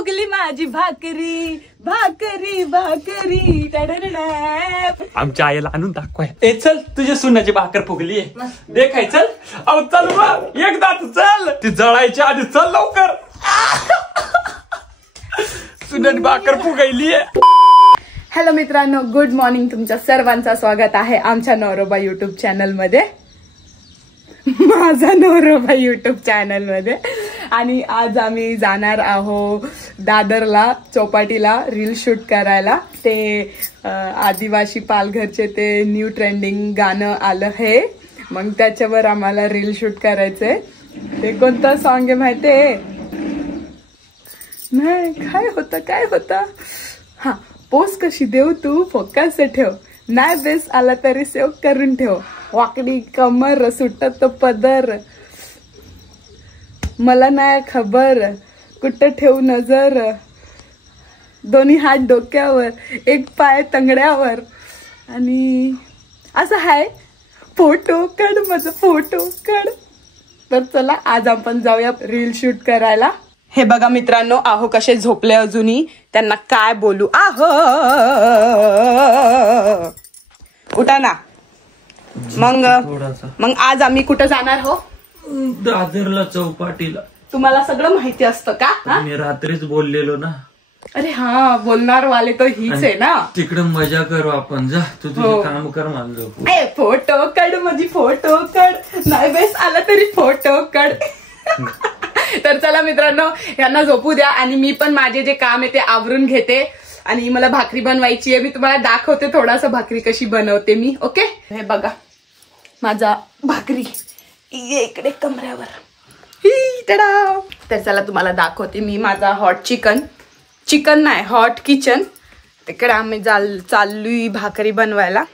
फुगली माझी भाकरी भाकरी भाकरी टडडडॅप. आमच्या आईला आणून दाखवाय. ए चल तुझ्या सुनाची भाकर फुगली देखाय. चल अहो चल मग एकदा चल ती जळायच्या आधी चल लवकर. सुनाची भाकर फुगायली. हॅलो मित्रांनो, गुड मॉर्निंग. तुमच्या सर्वांचं स्वागत आहे आमच्या नवरोबा युट्यूब चॅनल मध्ये, माझा नवरोबा युट्यूब चॅनल मध्ये. आणि आज आम्ही जाणार आहोत दादरला चौपाटीला रील शूट करायला. ते आदिवासी पालघरचे ते न्यू ट्रेंडिंग गाणं आलं हे, मग त्याच्यावर आम्हाला रील शूट करायचंय. ते कोणतं सॉन्ग आहे माहितीये? नाही काय होतं हा, पोस कशी देऊ तू फोकस ठेव, नाही बेस आला तरी सेव करून ठेव, वाकडी कमर सुटत पदर, मला नाही खबर कुठं ठेवू नजर, दोन्ही हात डोक्यावर एक पाय तंगड्यावर. आणि असं आहे, फोटो काढ माझं फोटो काढ. तर चला आज आपण जाऊया रील शूट करायला. हे बघा मित्रांनो, आहो कसे झोपले अजूनही, त्यांना काय बोलू. आहो उठा ना. मग आज आम्ही कुठं जाणार हो? दादरला चौपाटीला. तुम्हाला सगळं माहिती असतं का? मी रात्रीच बोललेलो ना. अरे हा, बोलणार वाले तो हीच आहे ना. तिकडे मजा करू आपण. जा तू तुझे काम कर. माझं फोटो काढ माझी फोटो काढ, नाही बेस आला तरी फोटो काढ. तर चला मित्रांनो, यांना झोपू द्या आणि मी पण माझे जे काम आहे ते आवरून घेते. आणि मला भाकरी बनवायची आहे. मी तुम्हाला दाखवते थोडासा भाकरी कशी बनवते मी. ओके, हे बघा माझा भाकरी इकडे कमऱ्यावर. तर चला तुम्हाला दाखवते मी माझा हॉट चिकन नाही, हॉट किचन. तिकडे आम्ही चाललोय भाकरी बनवायला.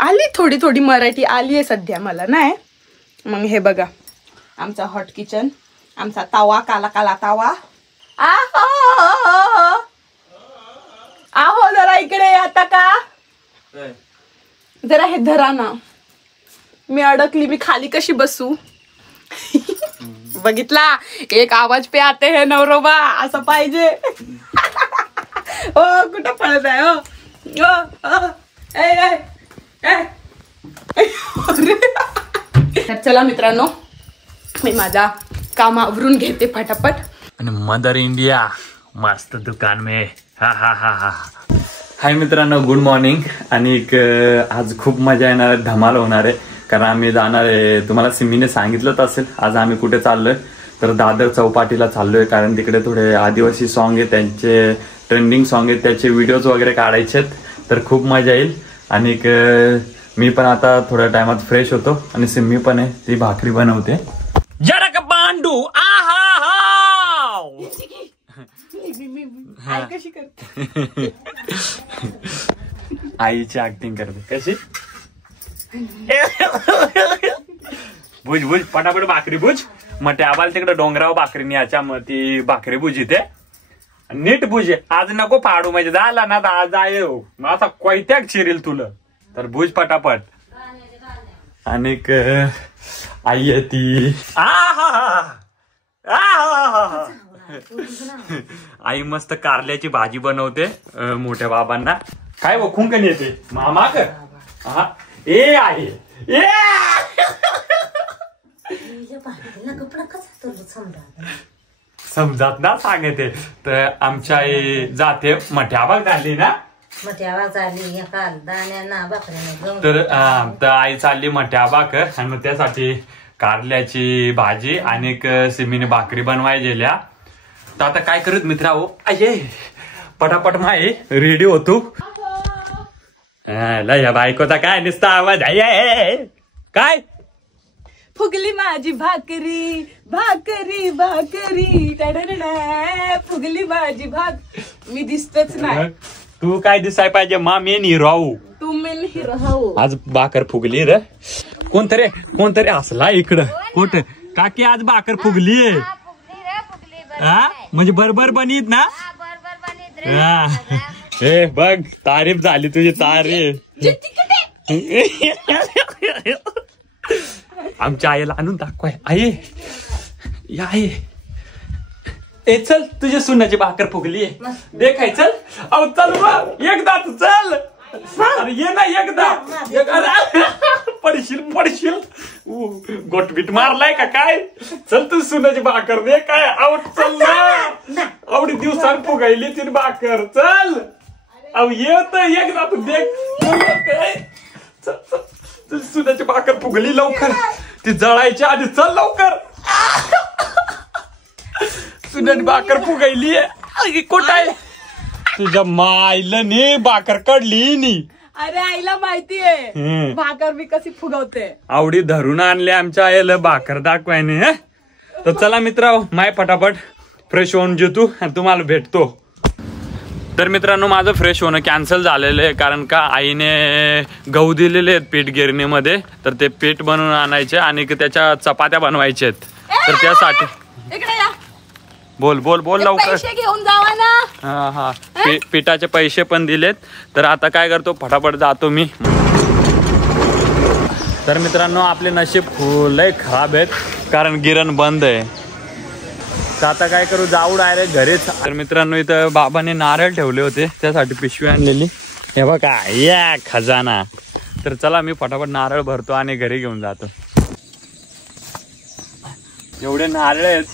आली थोडी थोडी मराठी आली आहे सध्या मला, नाही. मग हे बघा आमचा हॉट किचन, आमचा तवा, काला तवा. आहो जरा इकडे आता का जरा हे धरा ना. मी अडकली, मी खाली कशी बसू? बघितला, एक आवाज पे आते है नवरोबा, असं पाहिजे. ओ कुठं पळत आहे? तर चला मित्रांनो, मी माझा काम आवरून घेते फटाफट. आणि मदर इंडिया मस्त दुकान में. हा. हाय मित्रांनो, गुड मॉर्निंग. आणि आज खूप मजा येणार आहे, धमाल होणार आहे. कारण आम्ही जाणार आहे, तुम्हाला सिमीने सांगितलंच असेल आज आम्ही कुठे चाललोय. तर दादर चौपाटीला चाललोय. कारण तिकडे थोडे आदिवासी सॉन्ग आहे, त्यांचे ट्रेंडिंग सॉन्ग आहेत, त्याचे व्हिडिओज वगैरे काढायचे आहेत. तर खूप मजा येईल. आणि मी पण आता थोड्या टायमात फ्रेश होतो. आणि सिम्मी पण आहे, ती भाकरी बनवते. जरा का बांडू आई कशी करते? आईची ऍक्टिंग करते कशी. बुज पटापट भाकरी बुज. मग ते आबाल तिकडे डोंगरावर भाकरी न्यायच्या, मग ती भाकरी बुज इथे नीट बुज. आज नको फाडू, म्हणजे झाला ना आज आहे माझा कोयत्याक चिरील तुला. तर बुज पटापट. आणि आई आहे ती. आई मस्त कारल्याची भाजी बनवते मोठ्या बाबांना. काय वो खुंकन येते मामा कर. हा ए आहे ए समजात ना सांगते. तर आमच्या आई जाते मठ्याबाग झाली ना, तर आई चालली मठ्याबाग. आणि मग त्यासाठी कारल्याची भाजी आणि सिमीने भाकरी बनवाय गेल्या. तर आता काय करत मित्रा हो, अये पटापट माय रेडी होतो. या बायकोचा काय नुसता आवाज आहे. काय फुगली माझी भाकरी भाकरी भाकरी टडडडॅप. फुगली माझी मी दिसतच नाही. तू काय दिसाय पाहिजे? मा मेन हिरो, तू मेन हिरो. आज भाकर फुगली रे. कोणतरी असला इकडं. कोट काकी आज भाकर फुगली. हा म्हणजे बरोबर बनीत ना. हे बघ, तारीफ झाली तुझी तारीफ. आमच्या आईला आणून दाखवाय. आई ए चल तुझ्या सुनाची भाकर फुगली आहे दे खाय चल. अहो चल मग एकदा तू चल. अरे ये ना एकदा पडशील पडशील गोटबीट मारलाय का काय. चल तू सुनाची भाकर दे काय आवड चल ना आवडी दिवसात फुगायली ती भाकर चल. अहो येत एकदा तू देख चल सुनाची भाकर फुगली लवकर ती जळायच्या आधी चल लवकर. सुनाची भाकर फुगायली आहे कुठं आहे तुझ्या मायला ने भाकर काढली नी. अरे आईला माहितीये भाकर मी कशी फुगवते. आवडी धरून आणले आमच्या आईला भाकर दाखवायने. तर चला मित्रांनो माय फटाफट फ्रेश होऊन जेतो आणि तुम्हाला भेटतो. तर मित्रांनो माझं फ्रेश होणं कॅन्सल झालेलं आहे कारण का आईने गहू दिलेले आहेत पीठ गिरणीमध्ये. तर ते पीठ बनवून आणायचे आणि त्याच्या चपात्या बनवायच्या आहेत. तर त्यासाठी इकडे या. बोल बोल बोल लवकर. पैसे घेऊन जावा ना. हा हा पिठाचे पैसे पण दिलेत. तर आता काय करतो फटाफट जातो मी. तर मित्रांनो आपले नशीब लय खराब आहेत कारण गिरण बंद आहे. तर आता काय करू जाऊ डायरेक्ट घरीच. तर मित्रांनो इथं बाबाने नारळ ठेवले होते त्यासाठी पिशवी आणलेली हे बघा या खजाना. तर चला मी फटाफट नारळ भरतो आणि घरी घेऊन जातो. एवढे नारळ आहेत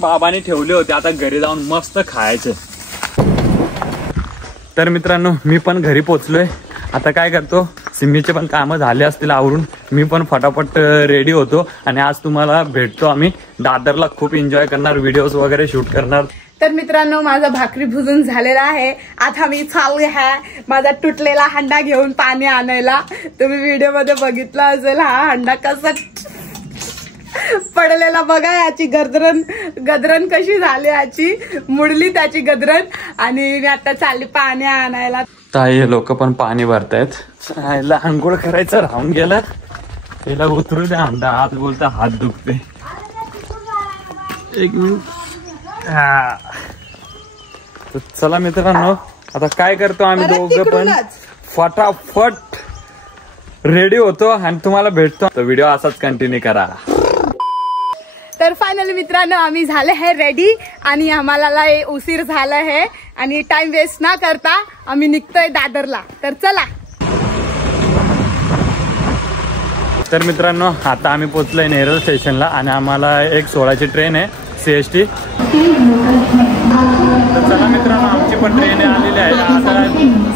बाबाने ठेवले होते आता घरी जाऊन मस्त खायचे. तर मित्रांनो मी पण घरी पोचलोय. आता काय करतो सिम्मीचे पण कामं झाले असतील आवरून मी पण फटाफट रेडी होतो आणि आज तुम्हाला भेटतो आम्ही दादरला. खूप एन्जॉय करणार व्हिडिओज वगैरे शूट करणार. तर मित्रांनो माझा भाकरी भुजून झालेला आहे. आता मी चालले आहे माझा तुटलेला हंडा घेऊन पाणी आणायला. तुम्ही व्हिडिओ मध्ये बघितला असेल हा हंडा कसा पडलेला बघा. याची गदरण कशी झाली याची मुडली त्याची गदरण. आणि मी आता चालली पाणी आणायला. ताई लोक पण पाणी भरतायत. याला आंघोळ करायचं राहून गेलं त्याला उतरू द्या हंडा. हात बोलता हात दुखते. एक मिनिट हा. चला मित्रांनो आता काय करतो आम्ही दोघं पण फटाफट रेडी होतो आणि तुम्हाला भेटतो. तर व्हिडिओ असाच कंटिन्यू करा. तर फायनली मित्रांनो आम्ही झाले आहे रेडी आणि आम्हाला उशीर झाला आहे आणि टाइम वेस्ट न करता आम्ही निघतोय दादरला. तर चला. तर मित्रांनो आता आम्ही पोहोचलोय नेरळ स्टेशनला आणि आम्हाला 1:16ची ट्रेन आहे CST. तर चला मित्रांनो आमची पण ट्रेन आलेली आहे. आता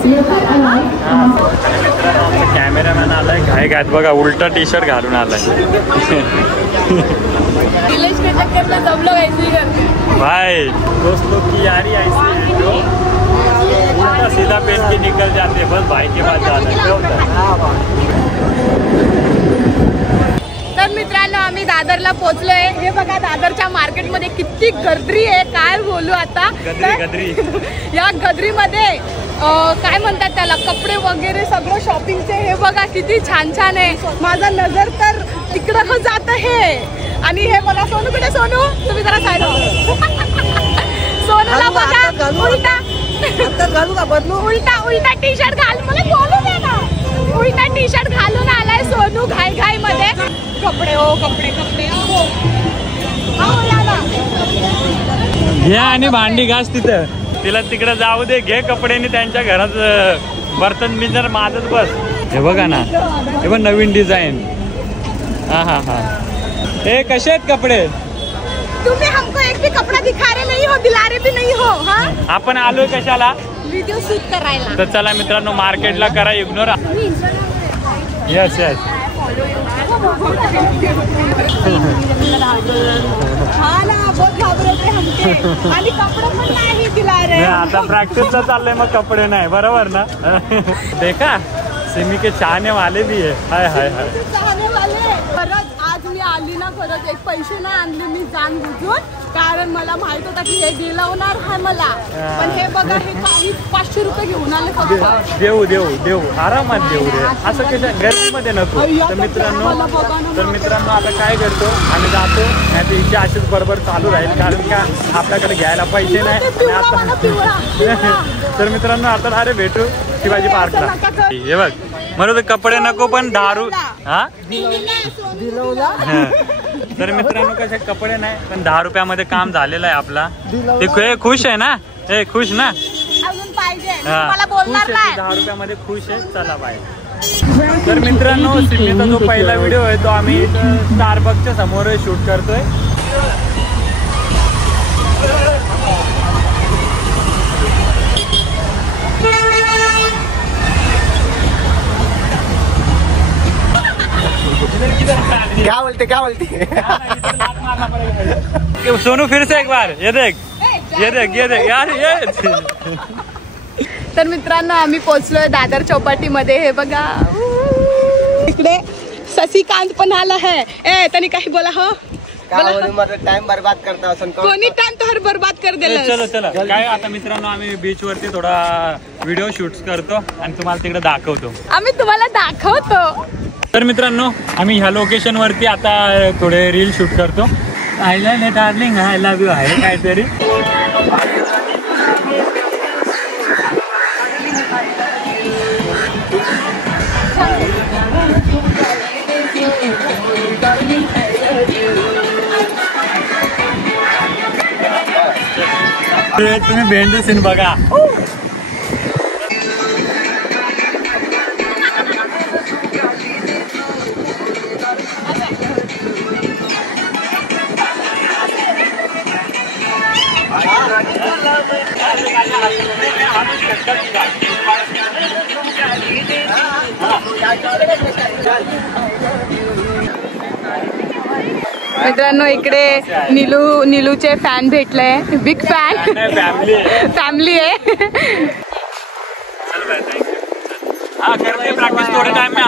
मित्रांनो आमचा कॅमेरामॅन आलाय घाई घात बघा उलटा टी शर्ट घालून आलाय. भाई दोस्तों की यारी ऐसी है जो उल्टा सीधा पेन के निकल जाते हैं. बस भाई के पास जाना है. तर मित्रांनो आम्ही दादरला पोहोचलोय. हे बघा दादरच्या मार्केटमध्ये किती गर्दी आहे काय बोलू आता. गदरी या गदरीमध्ये काय म्हणतात त्याला कपडे वगैरे सगळं शॉपिंगचे हे बघा किती छान छान आहे. माझा नजर तर तिकडं जात आहे. आणि हे बघा सोनू कुठे सोनू तुम्ही जरा साईड सोनूला बघा उलटा उलटा टी शर्ट घाल मला बोलू दे ना. उलटा टी शर्ट घालून आलाय सोनू घाई घाई मध्ये. कपडे हो कपडे कपडे घे आणि भांडी घास तिथं. तिला तिकडे जाऊ दे घे कपडे त्यांच्या घरात बर्तन बिजर माझच बस. हे बघा ना हे पण नवीन डिझाईन. हा हा हा हे कसे आहेत कपडे. तुम्ही हमको एक भी कपड़ा दिखा रहे नहीं हो दिला रहे भी नहीं हो. हाँ आपण आलोय कशाला व्हिडिओ शूट करायला. तर चला मित्रांनो मार्केटला करा इग्नोर. यस यस हाँ ना बहुत घाबरते हमके आणि कपडे पण नाही दिला रे. आता प्रॅक्टिसला चाललंय मग कपडे नाही बरोबर ना. देखा सिमी के चाहने वाले भी है. हाय हाय हाय चाहने वाले. खरंच आज मी आली ना खरंच एक पैसे नाही आणले मी जाण बुजून कारण मला माहित होता की हे दिलवणार आहे मला. पण हे बघा हे काही 500 रुपये घेऊन आले फक्त. देऊ देऊ देऊ आरामात देऊ रे असं कशा गर्दीमध्ये नको. तर मित्रांनो आता काय करतो आम्ही जातो नाही तर इथे अशीच बरोबर चालू राहील कारण का आपल्याकडे घ्यायला पैसे नाही. तर मित्रांनो आता अरे भेटू शिवाजी पार्कला. हे बघ मला तर कपडे नको पण दारू. हा तर मित्रांनो कसे कपडे नाही पण 10 रुपयामध्ये काम झालेलं आहे आपला. ते खुश आहे ना? हे खुश ना? अजून पाहिजे हा, मला बोलणार खुश आहे, नाही. 10 रुपयामध्ये खुश आहे. चला बाय. तर मित्रांनो सिडनीचा जो पहिला व्हिडिओ आहे तो आम्ही स्टारबक्सच्या समोर शूट करतोय. क्या बोलते सोनू फिर से एक बार ये देख यार ये. तर मित्रांनो आम्ही पोहोचलोय दादर चौपाटीमध्ये. हे बघा इकडे शशिकांत पण आला है. ए तनी काही बोला हो. टाइम बर्बाद करता कोणी टाइम तर बर्बाद कर दिलं. चला काय आता मित्रांनो आम्ही बीच वरती थोडा व्हिडिओ शूट करतो आणि तुम्हाला तिकडे दाखवतो. आम्ही तुम्हाला दाखवतो. तर मित्रांनो आम्ही ह्या लोकेशन वरती आता थोडे रील शूट करतो. I love darling I love you आहे काहीतरी. तुम्ही बेंड सीन बघा. मित्रांनो इकडे नीलूचे फॅन भेटले. बिग फॅन फॅमिली आहे. हाँ करते हैं प्रैक्टिस थोड़े टाइम में आ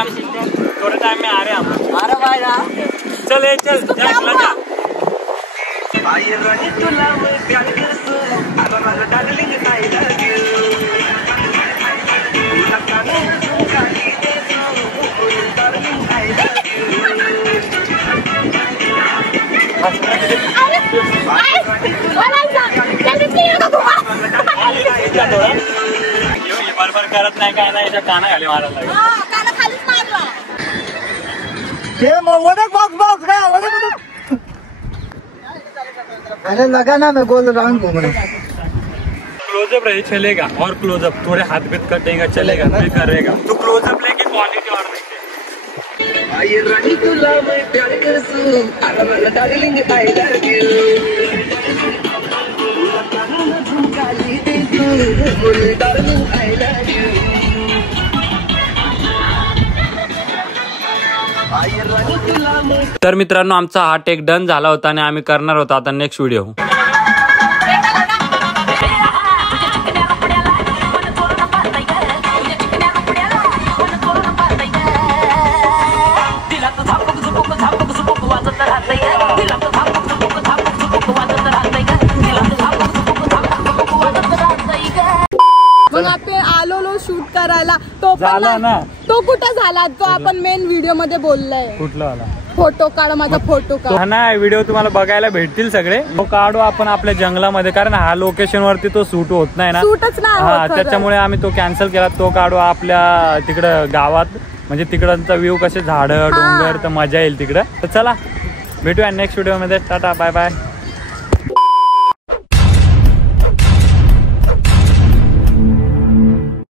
रहे हैं हम. अरे भाई चल जा. बरोबर करत नाही काय नाही काना खाली मारायला अरे लगा ना मैं गोल राउंड घूम रहा. क्लोजअप रहे चलेगा और क्लोजअप थोड़े हाथ बीत कर देगा चलेगा भी करेगा. तो क्लोजअप लेके क्वालिटी और देखते. तर मित्रांनो आमचा हा टेक डन झाला होता आणि आम्ही करणार होता आता नेक्स्ट व्हिडिओ. मग आपण आलो शूट करायला. तो पण ना तो कुठं झाला तो आपण मेन व्हिडिओ मध्ये बोललोय. कुठला वाला फोटो काढ माझा फोटो काढ. हा ना व्हिडिओ तुम्हाला बघायला भेटतील सगळे. तो काढू आपण आपल्या जंगलामध्ये कारण हा लोकेशन वरती तो शूट होत नाही ना. शूटच नाही हा होत खरं. त्याच्यामुळे आम्ही तो कॅन्सल केला. तो काढू आपल्या तिकडं गावात म्हणजे तिकडचा व्ह्यू कसे झाडं डोंगर तर मजा येईल तिकडं. तर चला भेटूया नेक्स्ट व्हिडिओ मध्ये. Tata bye bye.